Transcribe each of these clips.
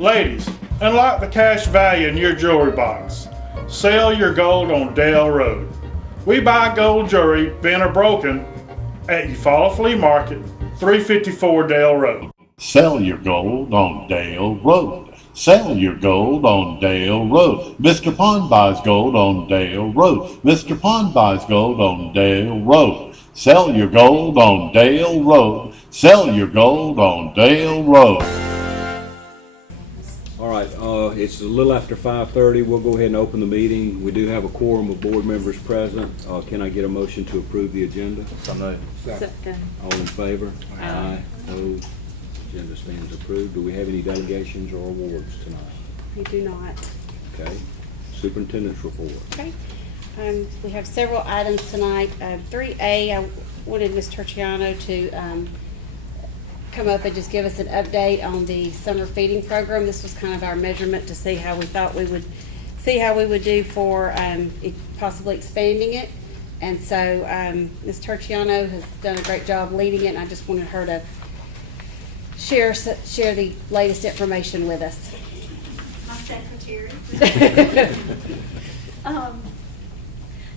Ladies, unlock the cash value in your jewelry box. Sell your gold on Dale Road. We buy gold jewelry, bent or broken, at Eufaula Flea Market, 354 Dale Road. Sell your gold on Dale Road. Sell your gold on Dale Road. Mr. Pond buys gold on Dale Road. Mr. Pond buys gold on Dale Road. Sell your gold on Dale Road. Sell your gold on Dale Road. All right, it's a little after 5:30. We'll go ahead and open the meeting. We do have a quorum of board members present. Can I get a motion to approve the agenda? Second. All in favor? Aye. Opposed? Agenda stands approved. Do we have any delegations or awards tonight? We do not. Okay. Superintendent's report. Okay. We have several items tonight. 3A, I wanted Ms. Terciano to come up and just give us an update on the summer feeding program. This was kind of our measurement to see how we thought we would do for possibly expanding it. And so Ms. Terciano has done a great job leading it, and I just wanted her to share the latest information with us. My secretary.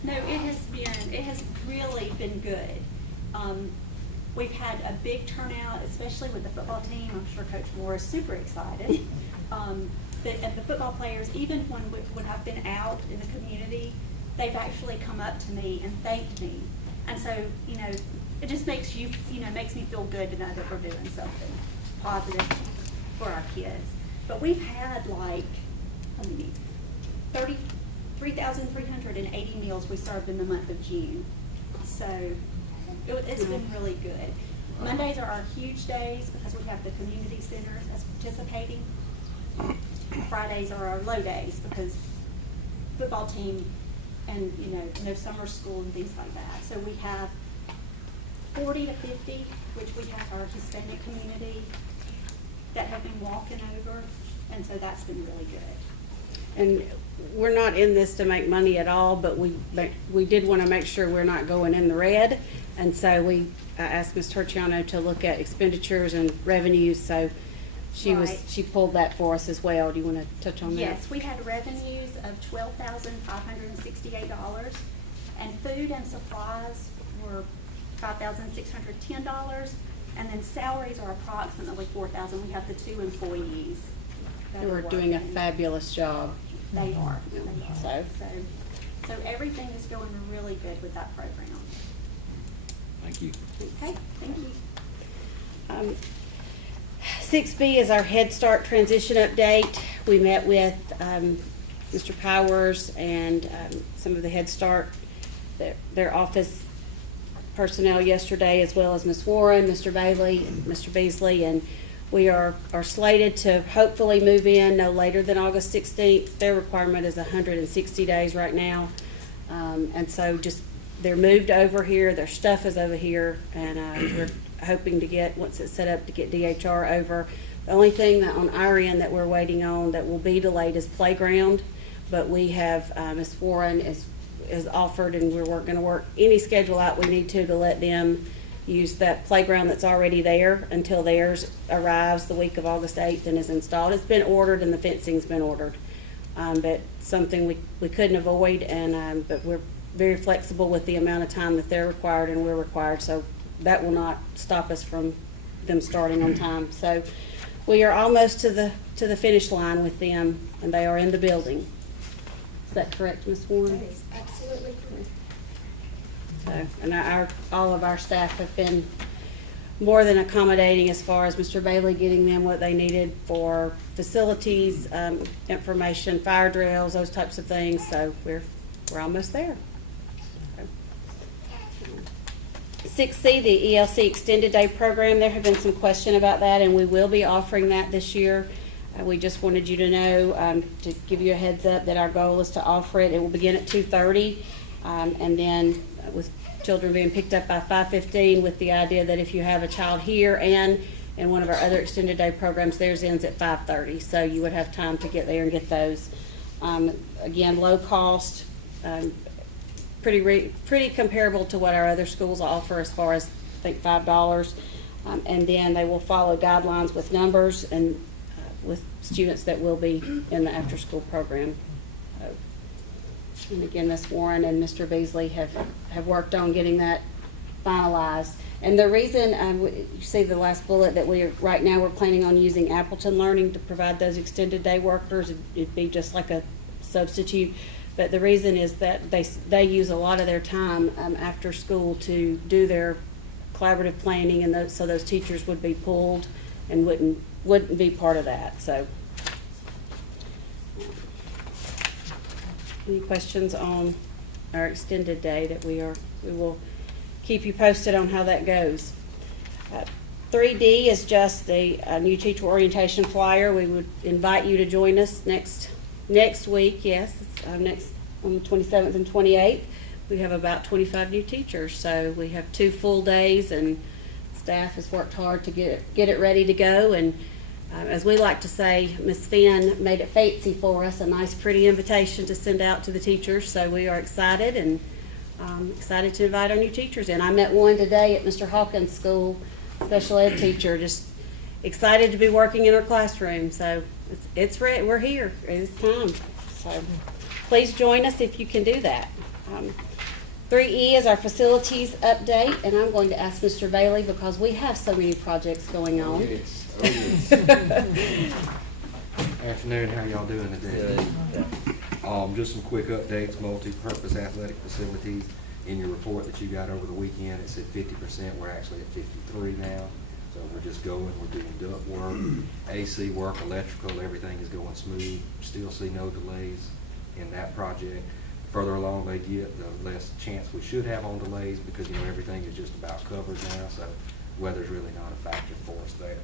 No, it has really been good. We've had a big turnout, especially with the football team. I'm sure Coach Moore is super excited. And the football players, even when I've been out in the community, they've actually come up to me and thanked me. And so, it just makes makes me feel good to know that we're doing something positive for our kids. But we've had 3,380 meals we served in the month of June. So it's been really good. Mondays are our huge days because we have the community centers that's participating. Fridays are our low days because football team and no summer school and things like that. So we have 40 to 50, which we have our Hispanic community that have been walking over, and so that's been really good. And we're not in this to make money at all, but we did want to make sure we're not going in the red. And so we asked Ms. Terciano to look at expenditures and revenues. So she pulled that for us as well. Do you want to touch on that? Yes, we had revenues of $12,568, and food and supplies were $5,610, and then salaries are approximately $4,000. We have the 2 employees. They were doing a fabulous job. They are. So everything is going really good with that program. Thank you. Okay, thank you. 6B is our Head Start transition update. We met with Mr. Powers and some of the Head Start, their office personnel yesterday, as well as Ms. Warren, Mr. Bailey, Mr. Beasley, and we are slated to hopefully move in no later than August 16th. Their requirement is 160 days right now. And so they're moved over here, their stuff is over here, and we're hoping to get, once it's set up, to get DHR over. The only thing that on our end that we're waiting on that will be delayed is playground, but we have, Ms. Warren is offered, and we're going to work any schedule out we need to let them use that playground that's already there until theirs arrives the week of August 8th and is installed. It's been ordered and the fencing's been ordered, but something we couldn't avoid, and but we're very flexible with the amount of time that they're required and we're required, so that will not stop us from them starting on time. So we are almost to the finish line with them, and they are in the building. Is that correct, Ms. Warren? That is absolutely correct. So, and all of our staff have been more than accommodating as far as Mr. Bailey getting them what they needed for facilities, information, fire drills, those types of things. So we're almost there. 6C, the ELC Extended Day Program. There have been some question about that, and we will be offering that this year. We just wanted you to know, to give you a heads up that our goal is to offer it. It will begin at 2:30, and then with children being picked up by 5:15, with the idea that if you have a child here and in one of our other extended day programs, theirs ends at 5:30, so you would have time to get there and get those. Again, low cost, pretty comparable to what our other schools offer as far as, I think, $5. And then they will follow guidelines with numbers, and with students that will be in the after-school program. And again, Ms. Warren and Mr. Beasley have worked on getting that finalized. And the reason, you see the last bullet, that right now we're planning on using Appleton Learning to provide those extended day workers. It'd be just like a substitute. But the reason is that they use a lot of their time after school to do their collaborative planning, and so those teachers would be pulled and wouldn't be part of that. So, any questions on our extended day that we will keep you posted on how that goes. 3D is just a new teacher orientation flyer. We would invite you to join us next week. Yes, it's next on the 27th and 28th. We have about 25 new teachers, so we have 2 full days, and staff has worked hard to get it ready to go. And as we like to say, Ms. Finn made it fancy for us, a nice pretty invitation to send out to the teachers. So we are excited and excited to invite our new teachers in. I met one today at Mr. Hawkins' school, special ed teacher, just excited to be working in our classroom. So it's ready. We're here. It's time. So please join us if you can do that. 3E is our facilities update, and I'm going to ask Mr. Bailey because we have so many projects going on. Oh, yes. Afternoon, how y'all doing today? Just some quick updates. Multi-purpose athletic facilities. In your report that you got over the weekend, it said 50%. We're actually at 53 now. So we're just going. We're doing duct work, AC work, electrical. Everything is going smooth. Still see no delays in that project. Further along they get, the less chance we should have on delays, because everything is just about covered now. So weather's really not a factor for us there.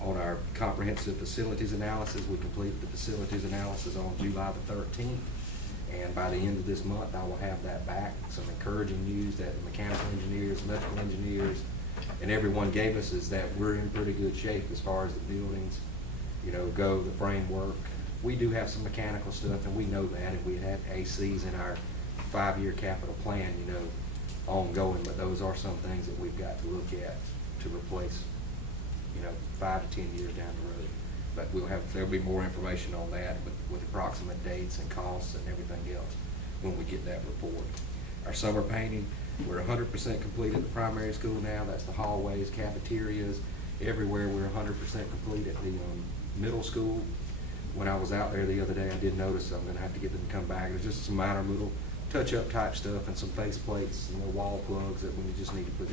On our comprehensive facilities analysis, we completed the facilities analysis on July the 13th, and by the end of this month I will have that back. Some encouraging news that the mechanical engineers, electrical engineers, and everyone gave us is that we're in pretty good shape as far as the buildings go, the framework. We do have some mechanical stuff, and we know that, and we had ACs in our 5-year capital plan ongoing, but those are some things that we've got to look at to replace 5 to 10 years down the road. But there'll be more information on that with approximate dates and costs and everything else when we get that report. Our summer painting, we're 100% complete at the primary school now. That's the hallways, cafeterias, everywhere. We're 100% complete at the middle school. When I was out there the other day, I did notice I'm going to have to get them to come back. There's just some minor little touch-up type stuff and some face plates and wall plugs that we just need to put,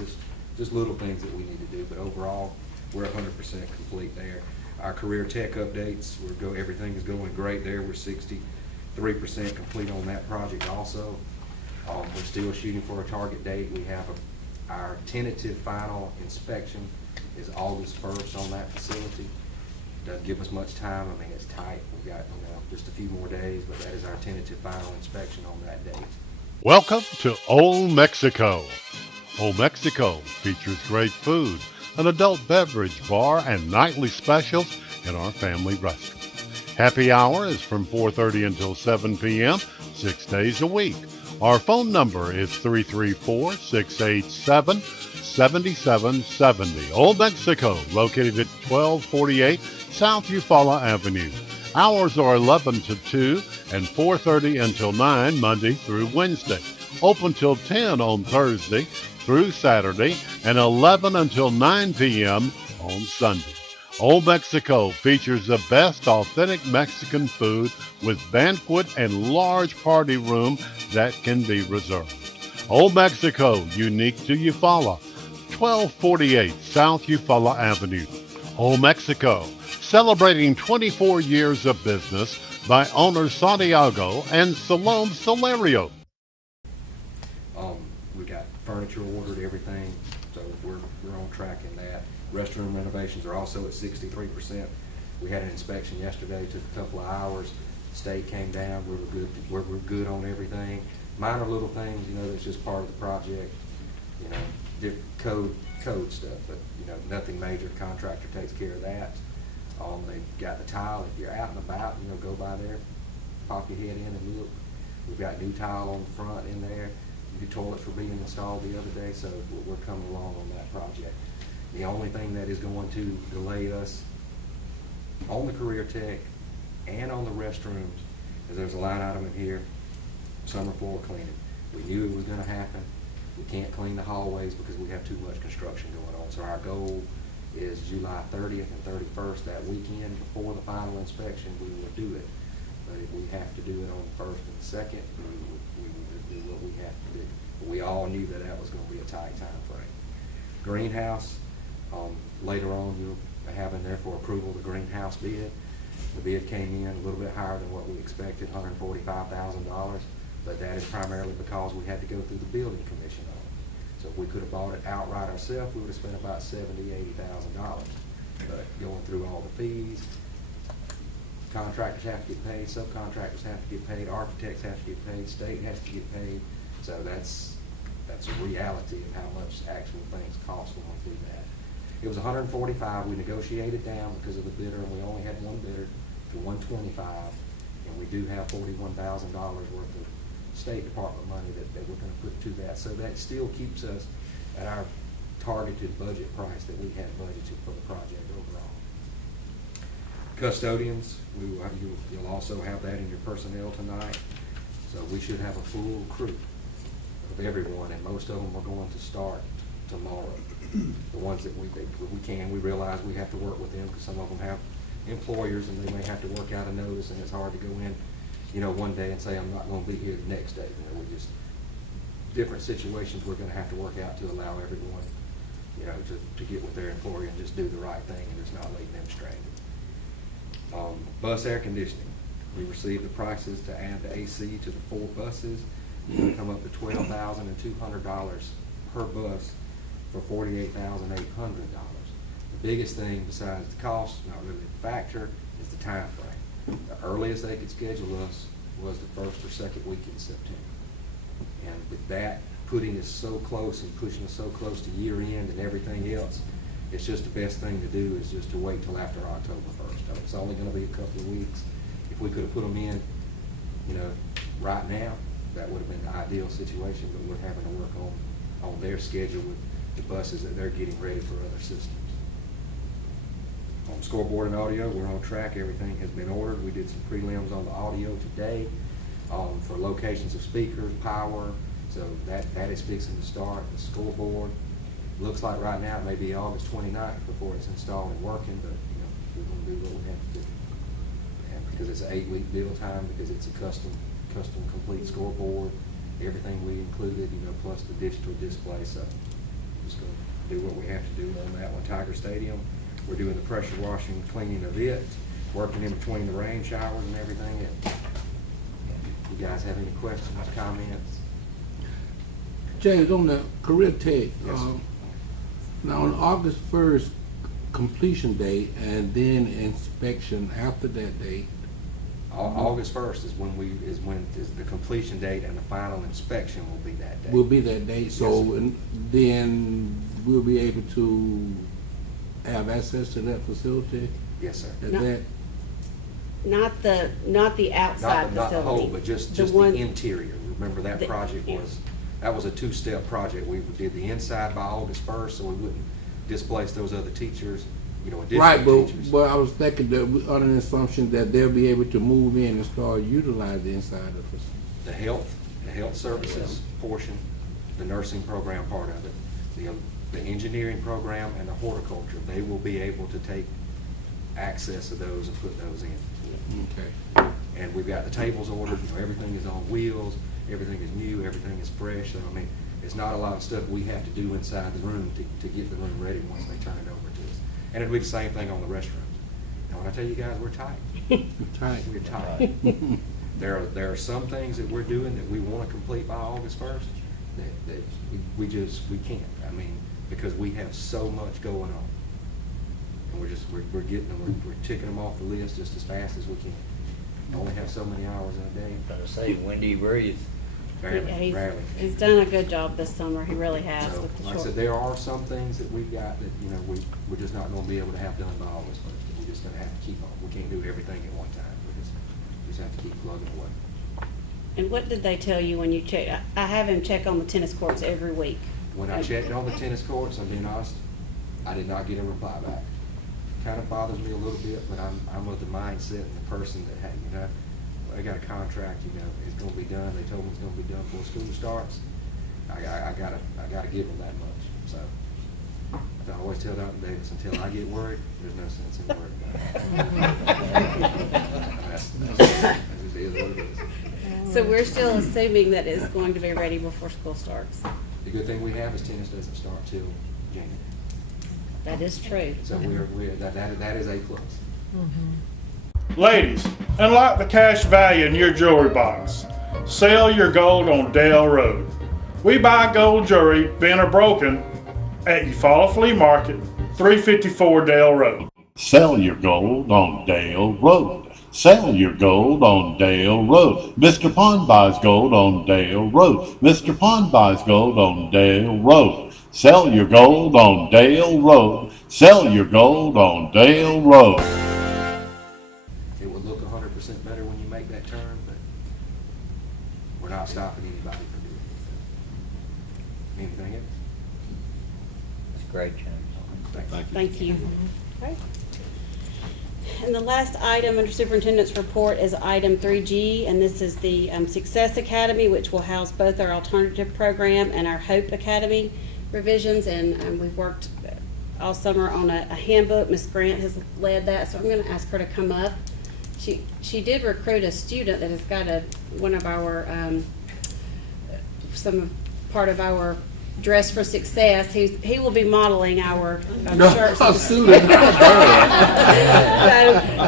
just little things that we need to do. But overall, we're 100% complete there. Our career tech updates, everything is going great there. We're 63% complete on that project also. We're still shooting for a target date. We have our tentative final inspection is August 1st on that facility. Doesn't give us much time. I mean, it's tight. We've got just a few more days, but that is our tentative final inspection on that date. Welcome to Old Mexico. Old Mexico features great food, an adult beverage bar, and nightly specials in our family restaurant. Happy hour is from 4:30 until 7 p.m., 6 days a week. Our phone number is 334-687-7770. Old Mexico, located at 1248 South Eufaula Avenue. Hours are 11 to 2 and 4:30 until 9 Monday through Wednesday. Open till 10 on Thursday through Saturday, and 11 until 9 p.m. on Sunday. Old Mexico features the best authentic Mexican food with banquet and large party room that can be reserved. Old Mexico, unique to Eufaula, 1248 South Eufaula Avenue. Old Mexico, celebrating 24 years of business by owners Santiago and Salome Solario. We got furniture ordered, everything, so we're on track in that. Restroom renovations are also at 63%. We had an inspection yesterday, took a couple of hours. State came down, we're good on everything. Minor little things, that's just part of the project. Code stuff, but nothing major. Contractor takes care of that. They got the tile. If you're out and about, go by there, pop your head in and look. We've got new tile on the front in there. New toilets were being installed the other day, so we're coming along on that project. The only thing that is going to delay us on the career tech and on the restrooms, is there's a line item in here, summer floor cleaning. We knew it was gonna happen. We can't clean the hallways because we have too much construction going on. So our goal is July 30th and 31st, that weekend before the final inspection, we will do it. But if we have to do it on the 1st and 2nd, we will do what we have to do. But we all knew that that was gonna be a tight time frame. Greenhouse, later on, you'll have in there for approval the greenhouse bid. The bid came in a little bit higher than what we expected, $145,000, but that is primarily because we had to go through the building commission on it. So if we could have bought it outright ourselves, we would have spent about $70,000, $80,000. But going through all the fees, contractors have to get paid, subcontractors have to get paid, architects have to get paid, state has to get paid. So that's a reality of how much actual things cost when we do that. It was $145,000. We negotiated down because of the bidder, and we only had one bidder to $125,000. And we do have $41,000 worth of State Department money that we're gonna put to that. So that still keeps us at our targeted budget price that we had budgeted for the project overall. Custodians, you'll also have that in your personnel tonight. So we should have a full crew of everyone, and most of them are going to start tomorrow. The ones that we realize we have to work with them because some of them have employers and they may have to work out a notice, and it's hard to go in, one day and say, I'm not gonna be here the next day. We just, different situations we're gonna have to work out to allow everyone, to get with their employer and just do the right thing and just not leave them stranded. Bus air conditioning. We received the prices to add the AC to the 4 buses. It's gonna come up to $12,200 per bus for $48,800. The biggest thing besides the cost, not really the factor, is the time frame. The earliest they could schedule us was the 1st or 2nd week in September. And with that putting us so close and pushing us so close to year end and everything else, it's just the best thing to do is just to wait till after October 1st. I mean, it's only gonna be a couple of weeks. If we could have put them in, right now, that would have been the ideal situation, but we're having to work on their schedule with the buses that they're getting ready for other systems. On scoreboard and audio, we're on track. Everything has been ordered. We did some prelims on the audio today for locations of speakers, power. So that is fixing to start. The scoreboard looks like right now it may be August 29th before it's installed and working, but we're going to do what we have to do. And because it's an 8-week build time, because it's a custom complete scoreboard, everything we included, plus the digital display. So just going to do what we have to do on that one. Tiger Stadium, we're doing the pressure washing, cleaning of it, working in between the rain showers and everything. And you guys have any questions, comments? James, on the career tech, Yes, sir. now on August 1st completion date and then inspection after that date. August 1st is when the completion date, and the final inspection will be that day. Will be that date, so Yes, sir. and then we'll be able to have access to that facility? Yes, sir. At No. that, Not the outside Not the whole, facility. but just The the one- interior. Remember that The- project yeah. that was a 2-step project. We did the inside by August 1st, so we wouldn't displace those other teachers, additional right, teachers. but I was thinking that under the assumption that they'll be able to move in and start utilizing the inside of it. The health services portion, the nursing program part of it, the engineering program and the horticulture, they will be able to take access to those and put those in. Okay. And we've got the tables ordered, everything is on wheels, everything is new, everything is fresh. So, it's not a lot of stuff we have to do inside the room to get the room ready once they turn it over to us. And it'll be the same thing on the restrooms. And when I tell you guys, we're tight. Tight. We're tight. There are some things that we're doing that we want to complete by August 1st that we can't. Because we have so much going on. And we're getting them, we're ticking them off the list just as fast as we can. Only have so many hours in a day. Gonna say, when do you breathe? Rarely. He's done a good job this summer. He really has So, with the like I short. said, there are some things that we've got that, we're just not gonna be able to have done by August 1st. We're just gonna have to keep on. We can't do everything at one time. We just have to keep plugging away. And what did they tell you when you check? I have him check on the tennis courts every week. When I checked on the tennis courts, I'm being honest, I did not get a reply back. kind of bothers me a little bit, but I'm of the mindset and the person that, hey, you know, I got a contract, you know, it's gonna be done, they told me it's gonna be done before school starts. I gotta give them that much, so. I always tell Dr. Davis, until I get worried, there's no sense in worrying about it. That just is what it is. So we're still assuming that it's going to be ready before school starts. The good thing we have is tennis doesn't start till January. That is true. So that is a plus. Ladies, unlock the cash value in your jewelry box. Sell your gold on Dale Road. We buy gold jewelry, bent or broken, at Eufaula Flea Market, 354 Dale Road. Sell your gold on Dale Road. Sell your gold on Dale Road. Mr. Pond buys gold on Dale Road. Mr. Pond buys gold on Dale Road. Sell your gold on Dale Road. Sell your gold on Dale Road. It will look 100% better when you make that turn, but we're not stopping anybody from doing it. Anything else? That's great, James. Thank you. Okay. And the last item under Superintendent's report is item 3G, and this is the Success Academy, which will house both our alternative program and our Hope Academy revisions. And we've worked all summer on a handbook. Ms. Grant has led that, so I'm going to ask her to come up. She did recruit a student that has got one of our part of our Dress for Success. He will be modeling our shirts. So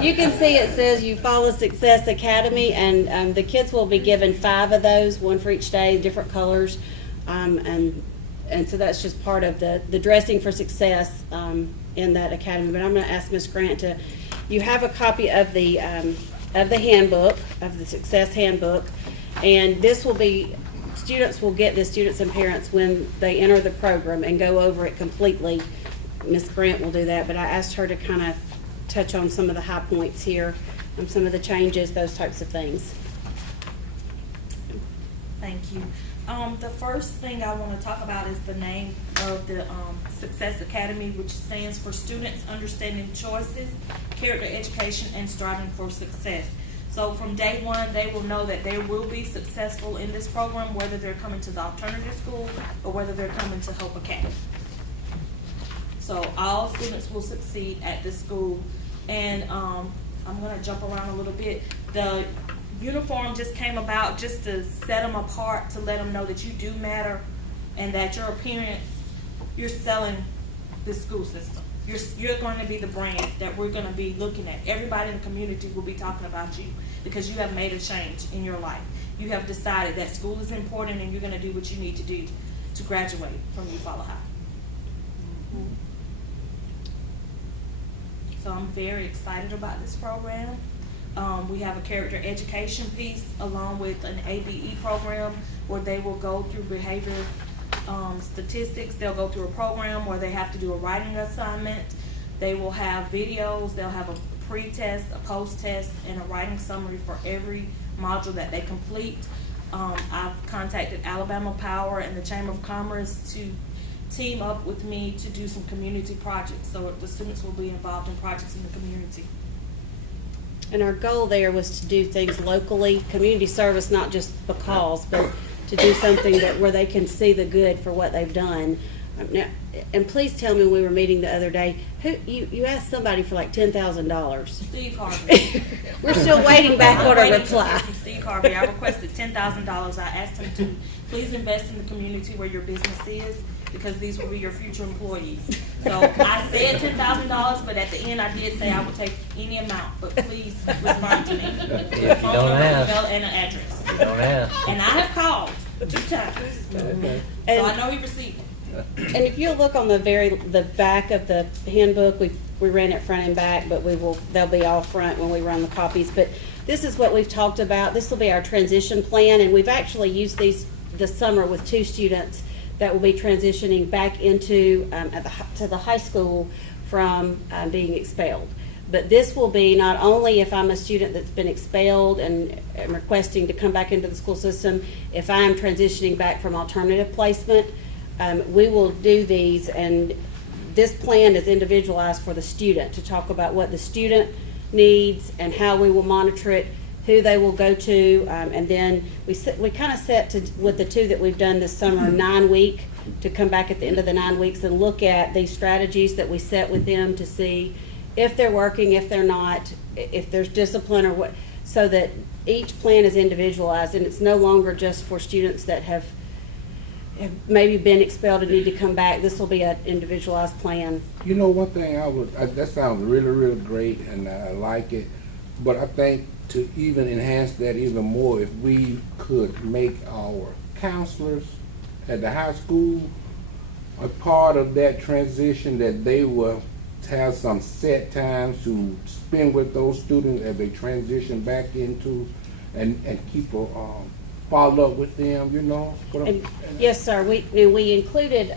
you can see it says Eufaula Success Academy, and the kids will be given 5 of those, one for each day, different colors, and so that's just part of the dressing for success in that academy. But I'm going to ask Ms. Grant to. You have a copy of the handbook, of the Success Handbook, and this will be. Students will get this, students and parents, when they enter the program and go over it completely. Ms. Grant will do that, but I asked her to kind of touch on some of the high points here, some of the changes, those types of things. Thank you. The first thing I want to talk about is the name of the Success Academy, which stands for Students Understanding Choices, Character Education, and Striving for Success. So from day one, they will know that they will be successful in this program, whether they're coming to the alternative school or whether they're coming to Hope Academy. So all students will succeed at this school. And I'm going to jump around a little bit. The uniform just came about just to set them apart, to let them know that you do matter and that your appearance, you're selling this school system. You're going to be the brand that we're going to be looking at. Everybody in the community will be talking about you because you have made a change in your life. You have decided that school is important and you're going to do what you need to do to graduate from Eufaula High. So I'm very excited about this program. We have a character education piece along with an ABE program where they will go through behavior statistics. They'll go through a program where they have to do a writing assignment. They will have videos. They'll have a pre-test, a post-test, and a writing summary for every module that they complete. I've contacted Alabama Power and the Chamber of Commerce to team up with me to do some community projects. So the students will be involved in projects in the community. And our goal there was to do things locally, community service, not just because, but to do something where they can see the good for what they've done. Now, and please tell me, when we were meeting the other day, you asked somebody for like $10,000. Steve Harvey. We're still waiting back on a reply. From Steve Harvey, I requested $10,000. I asked him to please invest in the community where your business is, because these will be your future employees. So I said $10,000, but at the end I did say I would take any amount. But please respond to me. If you don't ask. And an address. You don't ask. And I have called 2 times. So I know he received it. And if you'll look on the back of the handbook, we ran it front and back, but they'll be all front when we run the copies. But this is what we've talked about. This will be our transition plan, and we've actually used these this summer with 2 students that will be transitioning back into to the high school from being expelled. But this will be not only if I'm a student that's been expelled and am requesting to come back into the school system, if I am transitioning back from alternative placement, we will do these, and this plan is individualized for the student, to talk about what the student needs and how we will monitor it, who they will go to, and then we kind of set to, with the two that we've done this summer, 9-week, to come back at the end of the 9 weeks and look at these strategies that we set with them to see if they're working, if they're not, if there's discipline or what, so that each plan is individualized and it's no longer just for students that have maybe been expelled and need to come back. This will be an individualized plan. You know, one thing that sounds really, really great, and I like it. But I think to even enhance that even more, if we could make our counselors at the high school a part of that transition, that they will have some set times to spend with those students as they transition back into, and keep a follow up with them, you know? Yes, sir. We included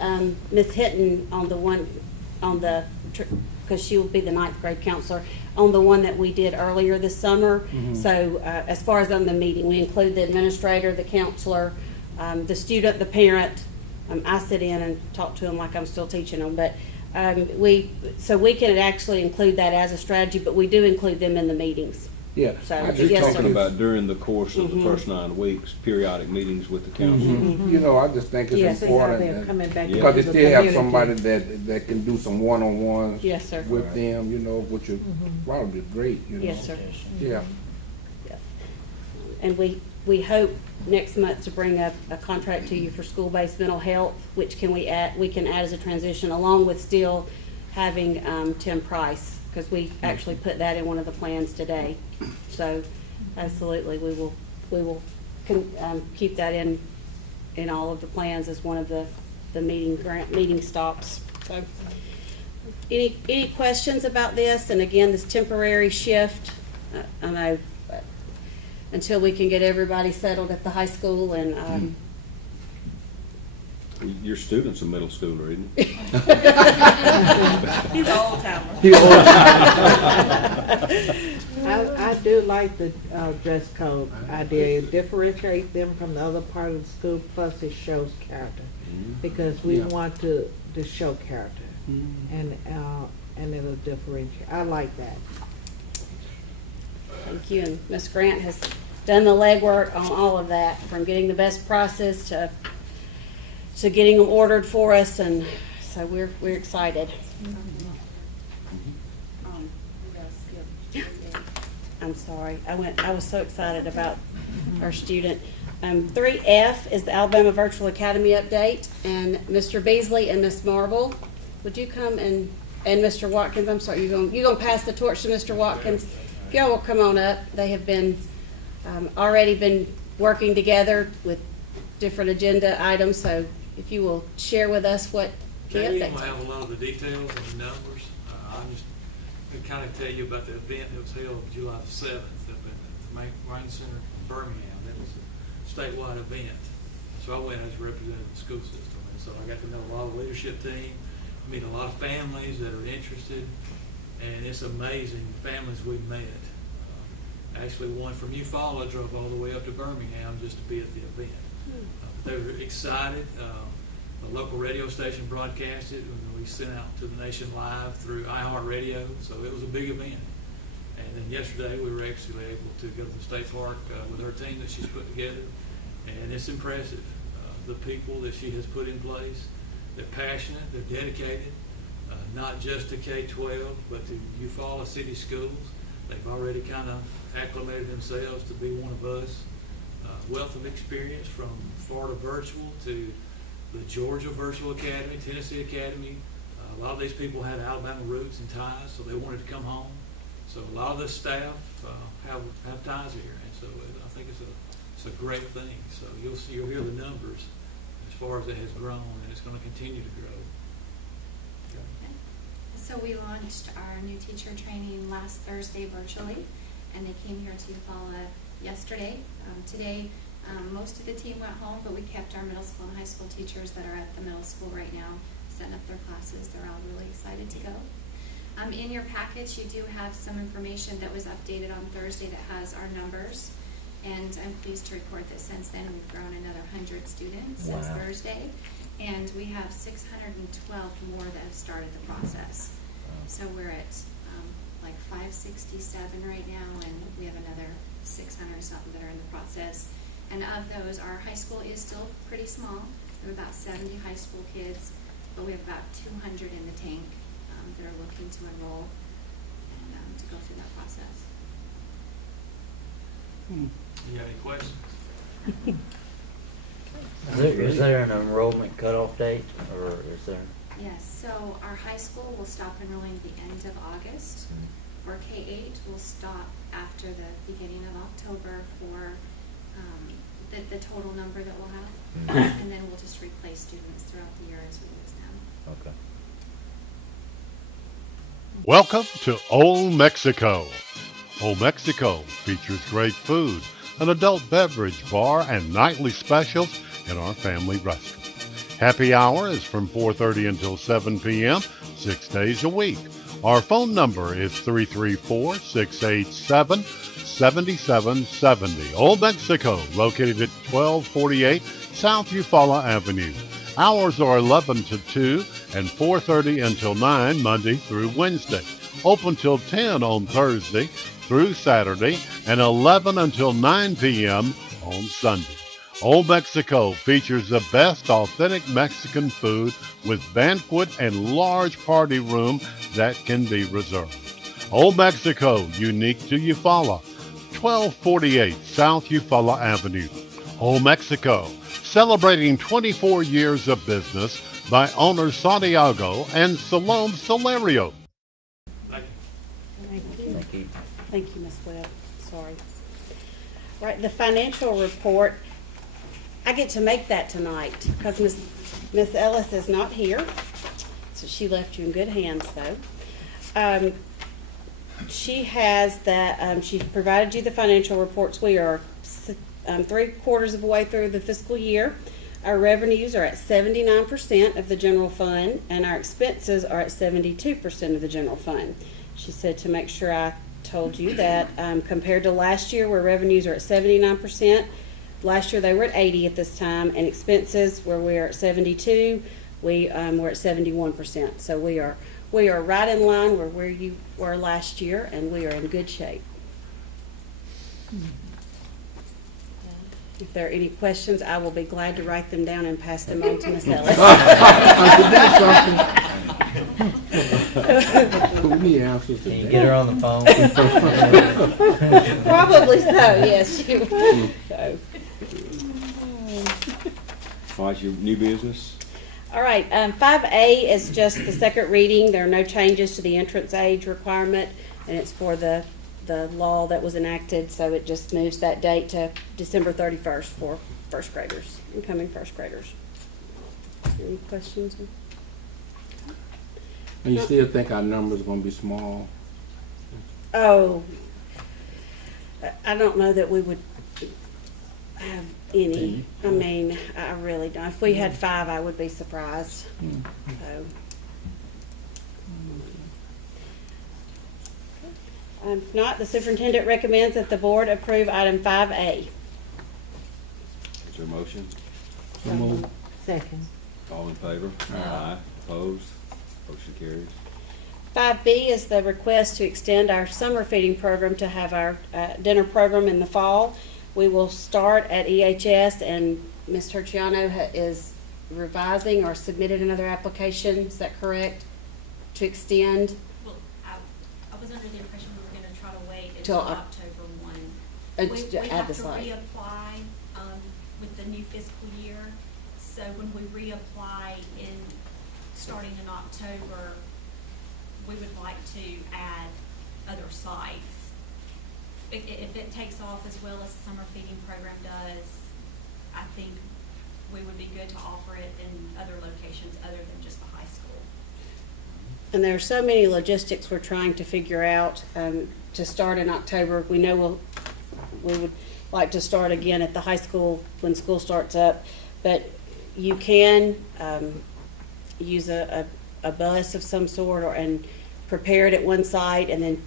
Ms. Hinton on the one, because she will be the 9th grade counselor, on the one that we did earlier this summer. So as far as on the meeting, we include the administrator, the counselor, the student, the parent. I sit in and talk to them like I'm still teaching them, but we can actually include that as a strategy, but we do include them in the meetings. Yeah. So, I just yes, Talking sir. about during the course of the first 9 weeks, periodic meetings with the council. You know, I just think it's Yes. important, Coming back because they into the still have community. somebody that can do some one-on-ones Yes, sir. with them, you know, which would probably be great, you know? Yes, sir. Yeah. Yes. And we hope next month to bring a contract to you for school-based mental health, which we can add as a transition, along with still having Tim Price, because we actually put that in one of the plans today. So absolutely, we will keep that in all of the plans as one of the meeting stops. So any questions about this? And again, this temporary shift, I know, until we can get everybody settled at the high school and Your student's a middle schooler, isn't he? He's an old timer. I do like the dress code idea. It differentiates them from the other part of the school, plus it shows character. Because we want to show character. And it'll differentiate. I like that. thank you. And Ms. Grant has done the legwork on all of that, from getting the best prices to getting them ordered for us, and so we're excited. I'm sorry. I was so excited about our student. 3F is the Alabama Virtual Academy update, and Mr. Beasley and Miss Marble, would you come and Mr. Watkins, I'm sorry, you gonna pass the torch to Mr. Watkins? If y'all will come on up. They have been already been working together with different agenda items, so if you will share with us what the Jamie update. will have a lot of the details and the numbers. I just could kind of tell you about the event that was held July the 7th up at the Marine Center in Birmingham. That was a statewide event. So I went as a representative of the school system, and so I got to know a lot of the leadership team, meet a lot of families that are interested, and it's amazing the families we've met. Actually, one from Eufaula drove all the way up to Birmingham just to be at the event. They were excited. A local radio station broadcast it, and we sent out to the nation live through iHeartRadio, so it was a big event. And then yesterday, we were actually able to go to the state park with her team that she's put together, and it's impressive. The people that she has put in place, they're passionate, they're dedicated, not just to K-12, but to Eufaula City Schools. They've already kind of acclimated themselves to be one of us. Wealth of experience from Florida Virtual to the Georgia Virtual Academy, Tennessee Academy. A lot of these people had Alabama roots and ties, so they wanted to come home. So a lot of the staff have ties here, and so I think it's a great thing. So you'll hear the numbers as far as it has grown, and it's going to continue to grow. So we launched our new teacher training last Thursday virtually, and they came here to Eufaula yesterday. Today, most of the team went home, but we kept our middle school and high school teachers that are at the middle school right now setting up their classes. They're all really excited to go. In your package, you do have some information that was updated on Thursday that has our numbers, and I'm pleased to report that since then we've grown another 100 students since Wow. Thursday. And we have 612 more that have started the process. So we're at like 567 right now, and we have another 600 something that are in the process. And of those, our high school is still pretty small. There are about 70 high school kids, but we have about 200 in the tank that are looking to enroll and to go through that process. You got any questions? Is there an enrollment cutoff date, or is there? Yes, so our high school will stop enrolling at the end of August. For K-8, we'll stop after the beginning of October for the total number that we'll have. And then we'll just replace students throughout the year as we lose them. Okay. Welcome to Old Mexico. Old Mexico features great food, an adult beverage bar, and nightly specials in our family restaurant. Happy hour is from 4:30 until 7 p.m., 6 days a week. Our phone number is 334-687-7770. Old Mexico, located at 1248 South Eufaula Avenue. Hours are 11 to 2 and 4:30 until 9 Monday through Wednesday. Open till 10 on Thursday through Saturday and 11 until 9 p.m. on Sunday. Old Mexico features the best authentic Mexican food with banquet and large party room that can be reserved. Old Mexico, unique to Eufaula, 1248 South Eufaula Avenue. Old Mexico, celebrating 24 years of business by owners Santiago and Salome Solario. Thank you. Thank you. Thank you. Thank you, Ms. Webb. Sorry. Right, the financial report, I get to make that tonight because Miss Ellis is not here. So she left you in good hands, though. She has that, she provided you the financial reports. We are 3/4 of the way through the fiscal year. Our revenues are at 79% of the general fund, and our expenses are at 72% of the general fund. She said to make sure I told you that compared to last year, where revenues are at 79%, last year they were at 80 at this time, and expenses where we are at 72, we're at 71%. So we are right in line where you were last year, and we are in good shape. If there are any questions, I will be glad to write them down and pass them on to Ms. Ellis. We need answers Can you today. get her on the phone? Probably so, yes. So. All right, your new business? All right, 5A is just the second reading. There are no changes to the entrance age requirement, and it's for the law that was enacted, so it just moves that date to December 31st for first graders, incoming first graders. Any questions? And you still think our number's gonna be small? Oh, I don't know that we would have any. I mean, I really don't. If we had 5, I would be surprised. So. If not, the superintendent recommends that the board approve item 5A. Is there a motion? So moved. Second. All in favor? Aye. Opposed? Motion carries. 5B is the request to extend our summer feeding program to have our dinner program in the fall. We will start at EHS, and Ms. Terciano is revising or submitted another application. Is that correct? To extend? Well, I was under the impression we were gonna try to wait Till until Oc- October 1. to We add have this to slide. reapply, with the new fiscal year. So when we reapply starting in October, we would like to add other sites. If it takes off as well as the summer feeding program does, I think we would be good to offer it in other locations other than just the high school. And there are so many logistics we're trying to figure out to start in October. We know we would like to start again at the high school when school starts up, but you can use a bus of some sort and prepare it at one site and then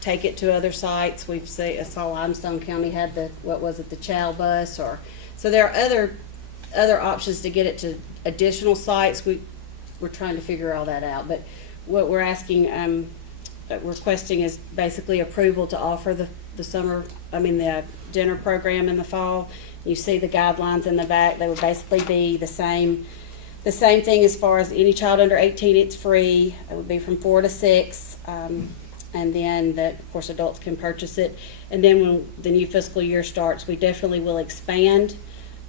take it to other sites. I saw Limestone County had the Chow bus, so there are other other options to get it to additional sites. We're trying to figure all that out. But what we're asking, requesting is basically approval to offer the dinner program in the fall. You see the guidelines in the back. They would basically be the same thing as far as any child under 18, it's free. It would be from 4 to 6. And then, of course, adults can purchase it. And then when the new fiscal year starts, we definitely will expand.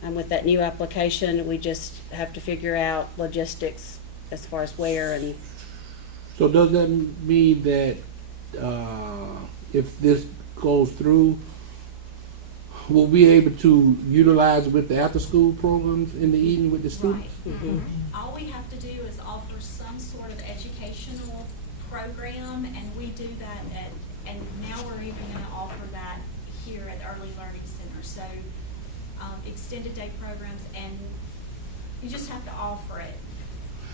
And with that new application, we just have to figure out logistics as far as where and. So does that mean that if this goes through, we'll be able to utilize with the after-school programs in the evening with the students? Right. Mm-hmm. All we have to do is offer some sort of educational program, and we do that and now we're even going to offer that here at the Early Learning Center. So extended day programs, and you just have to offer it.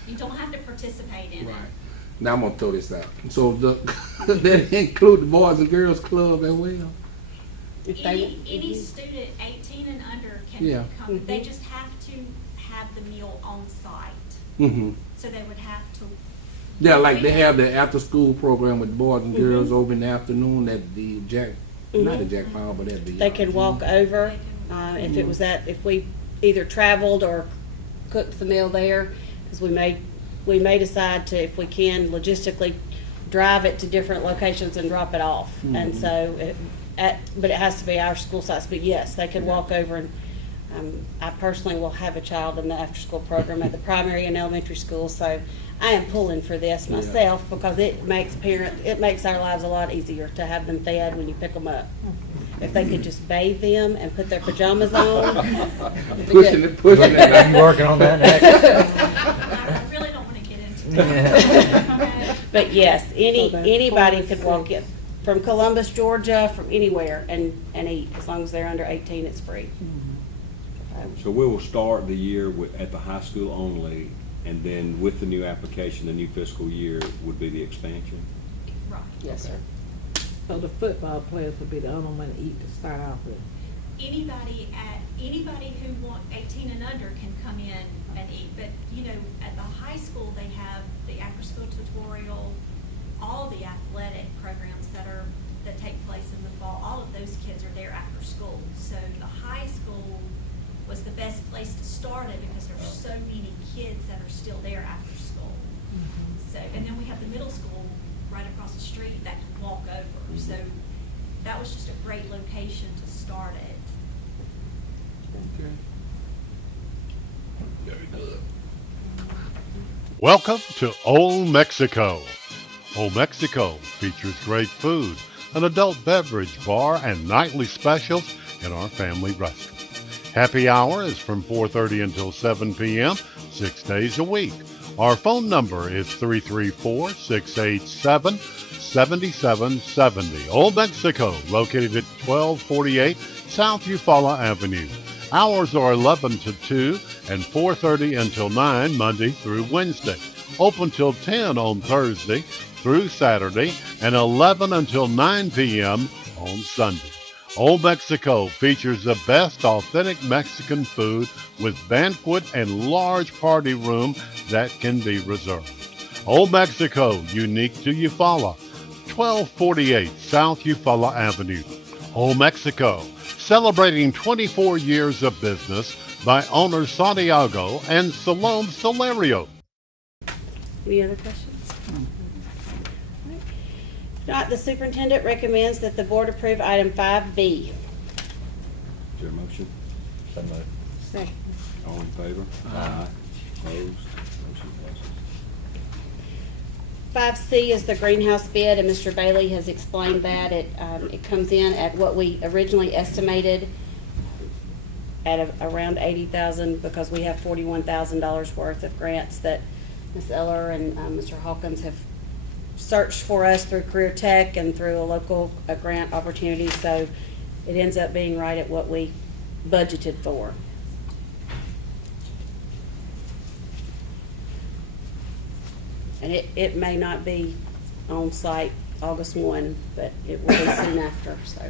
You don't have to participate in Right. it. Now I'm gonna throw this out. So that include the Boys and Girls Club as well? Any student 18 and under can Yeah. come. They just have to have the meal on site. Mm-hmm. So they would have to. Yeah, like they have the after-school program with boys and girls over in the afternoon at the not the Jack Powell, but at the. They can walk over, if we either traveled or cooked the meal there, because we may decide to, if we can logistically, drive it to different locations and drop it off. And so, but it has to be our school sites. But yes, they can walk over, and I personally will have a child in the after-school program at the primary and elementary school. So I am pulling for this myself because it makes our lives a lot easier to have them fed when you pick them up. If they could just bathe them and put their pajamas on. pushing it. I'm working on that next. I really don't want to get into that. But yes, anybody could walk in from Columbus, Georgia, from anywhere and eat. As long as they're under 18, it's free. So we will start the year at the high school only, and then with the new application, the new fiscal year would be the expansion? Right. Yes, sir. So the football players would be the only one to eat to start off with. Anybody who want 18 and under can come in and eat. But at the high school they have the after-school tutorial, all the athletic programs that take place in the fall. All of those kids are there after school. So the high school was the best place to start it because there's so many kids that are still there after school. So, and then we have the middle school right across the street that can walk over. So that was just a great location to start it. Okay. Very good. Welcome to Old Mexico. Old Mexico features great food, an adult beverage bar, and nightly specials in our family restaurant. Happy hour is from 4:30 until 7 p.m., 6 days a week. Our phone number is 334-687-7770. Old Mexico, located at 1248 South Eufaula Avenue. Hours are 11 to 2 and 4:30 until 9 Monday through Wednesday. Open till 10 on Thursday through Saturday and 11 until 9 p.m. on Sunday. Old Mexico features the best authentic Mexican food with banquet and large party room that can be reserved. Old Mexico, unique to Eufaula, 1248 South Eufaula Avenue. Old Mexico, celebrating 24 years of business by owners Santiago and Salome Solario. Any other questions? If not, the superintendent recommends that the board approve item 5B. Is there a motion? So moved. Second. All in favor? Aye. Opposed? Motion passes. 5C is the greenhouse bid, and Mr. Bailey has explained that. It comes in at what we originally estimated at around $80,000 because we have $41,000 worth of grants that Ms. Eller and Mr. Hawkins have searched for us through Career Tech and through a local grant opportunity, so it ends up being right at what we budgeted for. And it may not be on site August 1, but it will be soon after. So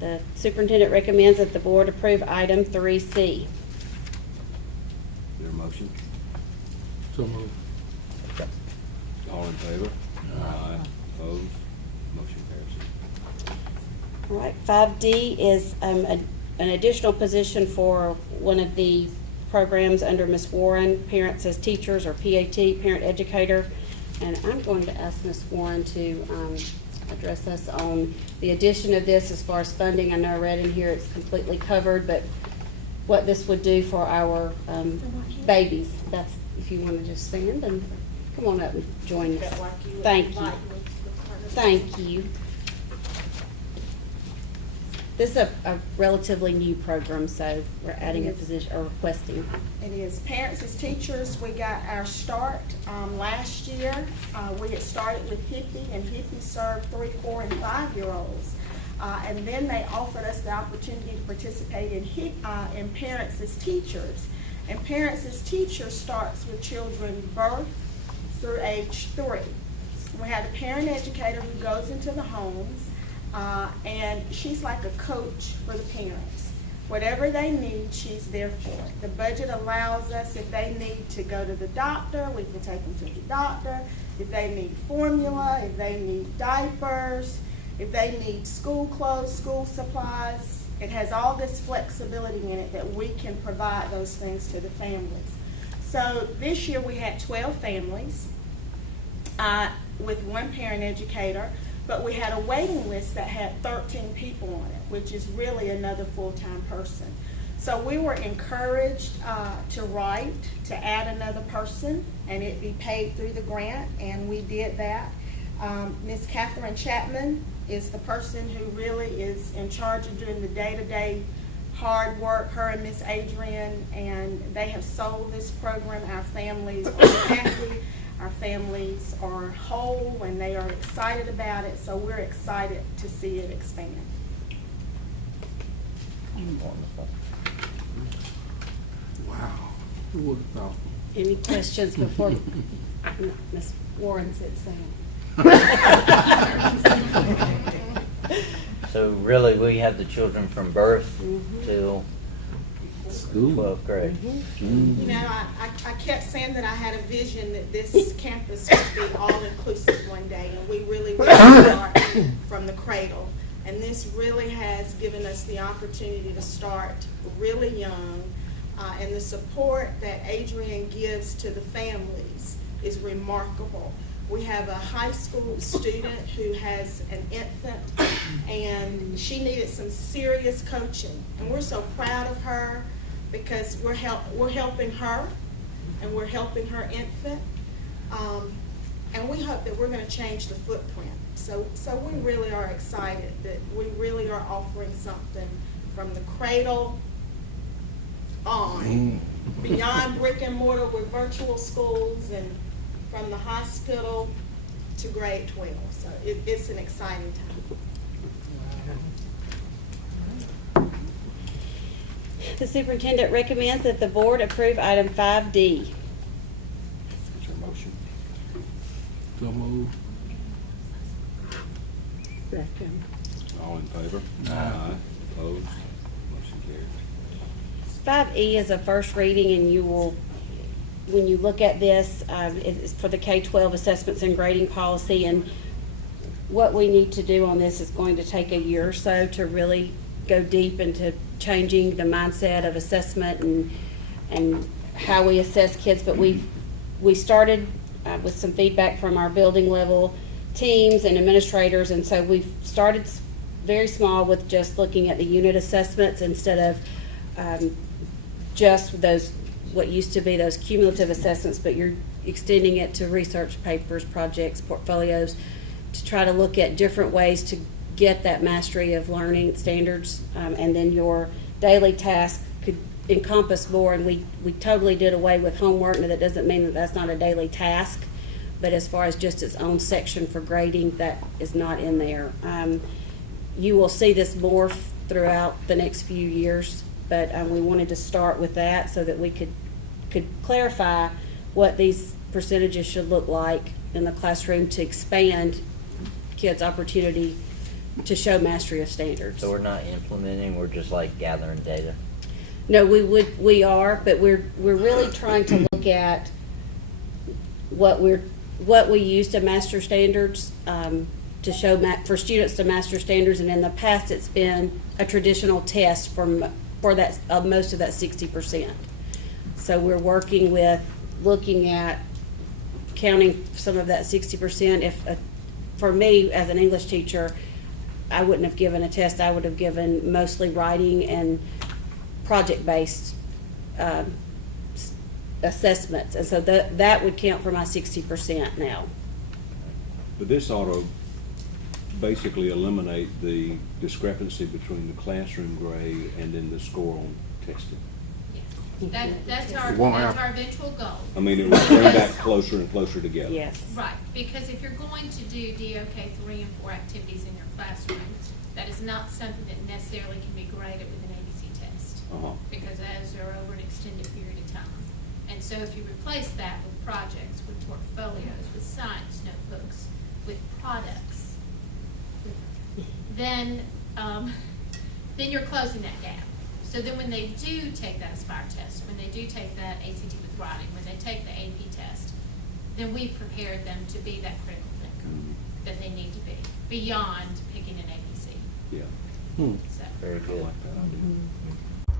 The superintendent recommends that the board approve item 3C. Is there a motion? So moved. All in favor? Aye. Opposed? Motion carries. All right, 5D is an additional position for one of the programs under Ms. Warren, Parents as Teachers, or PAT, Parent Educator. And I'm going to ask Ms. Warren to address us on the addition of this as far as funding. I know I read in here it's completely covered, but what this would do for our babies. That's, if you want to just stand and come on up and join us. Thank you. Thank you. This is a relatively new program, so we're adding a position, or requesting. It is Parents as Teachers. We got our start last year. We had started with Hippie, and Hippie served 3, 4, and 5-year-olds. And then they offered us the opportunity to participate in Parents as Teachers. And Parents as Teachers starts with children birth through age 3. We have a parent educator who goes into the homes, and she's like a coach for the parents. Whatever they need, she's there for it. The budget allows us, if they need to go to the doctor, we can take them to the doctor. If they need formula, if they need diapers, if they need school clothes, school supplies, it has all this flexibility in it that we can provide those things to the families. So this year we had 12 families with one parent educator, but we had a waiting list that had 13 people on it, which is really another full-time person. So we were encouraged to write, to add another person, and it be paid through the grant, and we did that. Ms. Catherine Chapman is the person who really is in charge of doing the day-to-day hard work, her and Miss Adrian, and they have sold this program. Our families are happy, our families are whole, and they are excited about it, so we're excited to see it expand. Wow. Who would have thought? Any questions before Ms. Warren sits down? So really, we have the children from birth till School. 12th grade. You know, I kept saying that I had a vision that this campus would be all-inclusive one day, and we really will start from the cradle. And this really has given us the opportunity to start really young, and the support that Adrian gives to the families is remarkable. We have a high school student who has an infant, and she needed some serious coaching, and we're so proud of her because we're helping her, and we're helping her infant, and we hope that we're going to change the footprint. So we really are excited that we really are offering something from the cradle on, beyond brick and mortar with virtual schools, and from the hospital to grade 12. So it's an exciting time. The superintendent recommends that the board approve item 5D. Is there a motion? So moved. Second. All in favor? Aye. Opposed? Motion carries. 5E is a first reading, and you will, when you look at this, it's for the K-12 assessments and grading policy, and what we need to do on this is going to take a year or so to really go deep into changing the mindset of assessment and how we assess kids. But we started with some feedback from our building level teams and administrators, and so we've started very small with just looking at the unit assessments instead of just those what used to be those cumulative assessments, but you're extending it to research papers, projects, portfolios, to try to look at different ways to get that mastery of learning standards, and then your daily task could encompass more. And we totally did away with homework. Now, that doesn't mean that that's not a daily task, but as far as just its own section for grading, that is not in there. You will see this morph throughout the next few years, but we wanted to start with that so that we could clarify what these percentages should look like in the classroom to expand kids' opportunity to show mastery of standards. So we're not implementing, we're just like gathering data. No, we are, but we're really trying to look at what we use to master standards, to show for students to master standards, and in the past it's been a traditional test for that most of that 60%. So we're working with looking at counting some of that 60%. If for me as an English teacher, I wouldn't have given a test. I would have given mostly writing and project-based assessments, and so that would count for my 60% now. But this ought to basically eliminate the discrepancy between the classroom grade and then the score on testing. That's our eventual goal. I mean, it would bring that closer and closer together. Yes. Right, because if you're going to do DOK 3 and 4 activities in your classroom, that is not something that necessarily can be graded with an ABC test. Because those are over an extended period of time. And so if you replace that with projects, with portfolios, with science notebooks, with products, then you're closing that gap. So then when they do take that Aspire test, when they do take that ACT with writing, when they take the AP test, then we've prepared them to be that critical thinker that they need to be, beyond picking an ABC. Yeah. So. Very good.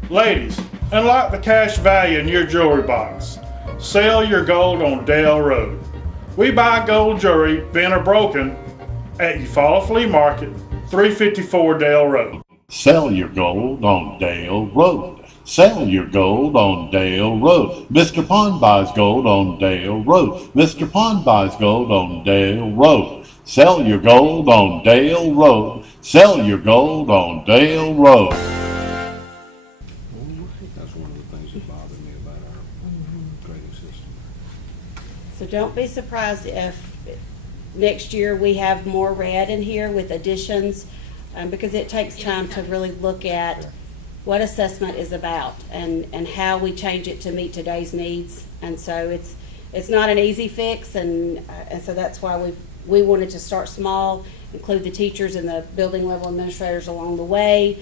Ladies, unlock the cash value in your jewelry box. Sell your gold on Dale Road. We buy gold jewelry, bent or broken, at Eufaula Flea Market, 354 Dale Road. Sell your gold on Dale Road. Sell your gold on Dale Road. Mr. Pond buys gold on Dale Road. Mr. Pond buys gold on Dale Road. Sell your gold on Dale Road. Sell your gold on Dale Road. That's one of the things that bother me about our grading system. So don't be surprised if next year we have more red in here with additions, because it takes time to really look at what assessment is about and how we change it to meet today's needs. And so it's not an easy fix, and so that's why we wanted to start small, include the teachers and the building level administrators along the way